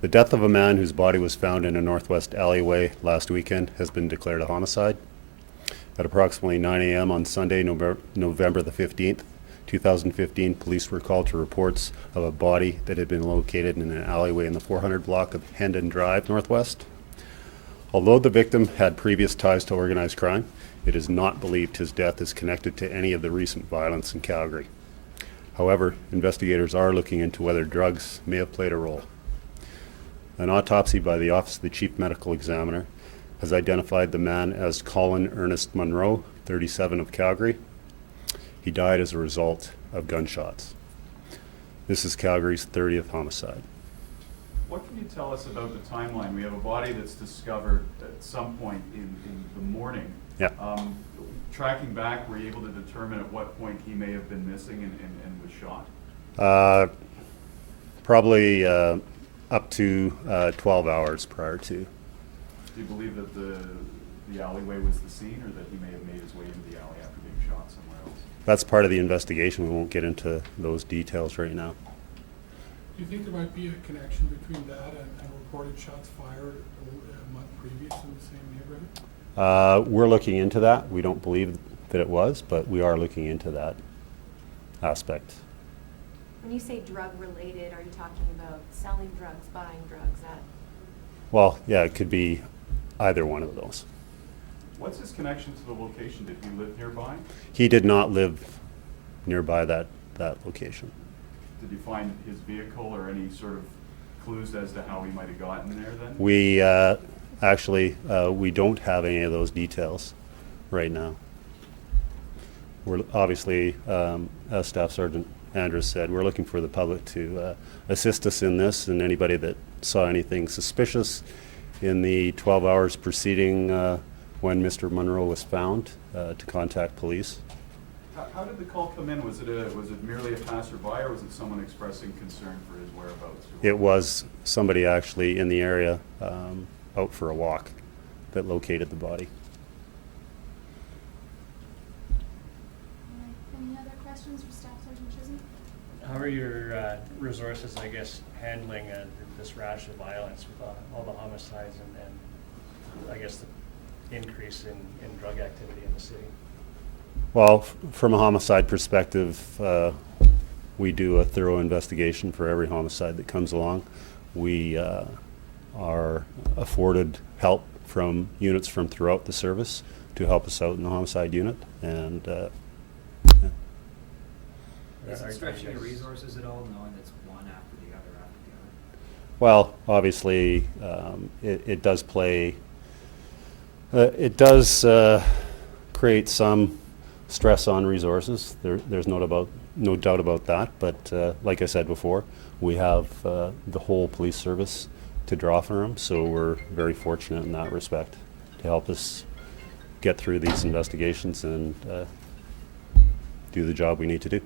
The death of a man whose body was found in a northwest alleyway last weekend has been declared a homicide. At approximately 9 a.m. on Sunday, November the 15th, 2015, police were called to reports of a body that had been located in an alleyway in the 400 block of Hendon Drive Northwest. Although the victim had previous ties to organized crime, it is not believed his death is connected to any of the recent violence in Calgary. However, investigators are looking into whether drugs may have played a role. An autopsy by the Office of the Chief Medical Examiner has identified the man as Colin Ernest MUNROE, 37, of Calgary. He died as a result of gunshots. This is Calgary's 30th homicide. What can you tell us about the timeline? We have a body that's discovered at some point in the morning. Yeah. Tracking back, were you able to determine at what point he may have been missing and was shot? Probably up to 12 hours prior to. Do you believe that the alleyway was the scene, or that he may have made his way into the alley after being shot somewhere else? That's part of the investigation. We won't get into those details right now. Do you think there might be a connection between that and reported shots fired a month previous in the same neighborhood? We're looking into that. We don't believe that it was, but we are looking into that aspect. When you say drug related, are you talking about selling drugs, buying drugs? Well, yeah, it could be either one of those. What's his connection to the location? Did he live nearby? He did not live nearby that location. Did you find his vehicle or any sort of clues as to how he might have gotten there then? We actually we don't have any of those details right now. We're obviously, as Staff Sergeant Andrews said, we're looking for the public to assist us in this, and anybody that saw anything suspicious in the 12 hours preceding when Mr. MUNROE was found to contact police. How did the call come in? Was it merely a passerby, or was it someone expressing concern for his whereabouts? It was somebody actually in the area out for a walk that located the body. Any other questions for Staff Sergeant Chisholm? How are your resources, I guess, handling this rash of violence with all the homicides and I guess the increase in drug activity in the city? Well, from a homicide perspective, we do a thorough investigation for every homicide that comes along. We are afforded help from units from throughout the service to help us out in the homicide unit, and Is it stretching your resources at all, knowing it's one after the other after the other? well, obviously, it does play. It does create some stress on resources. There's no doubt about that. But like I said before, we have the whole police service to draw from, so we're very fortunate in that respect to help us get through these investigations and do the job we need to do.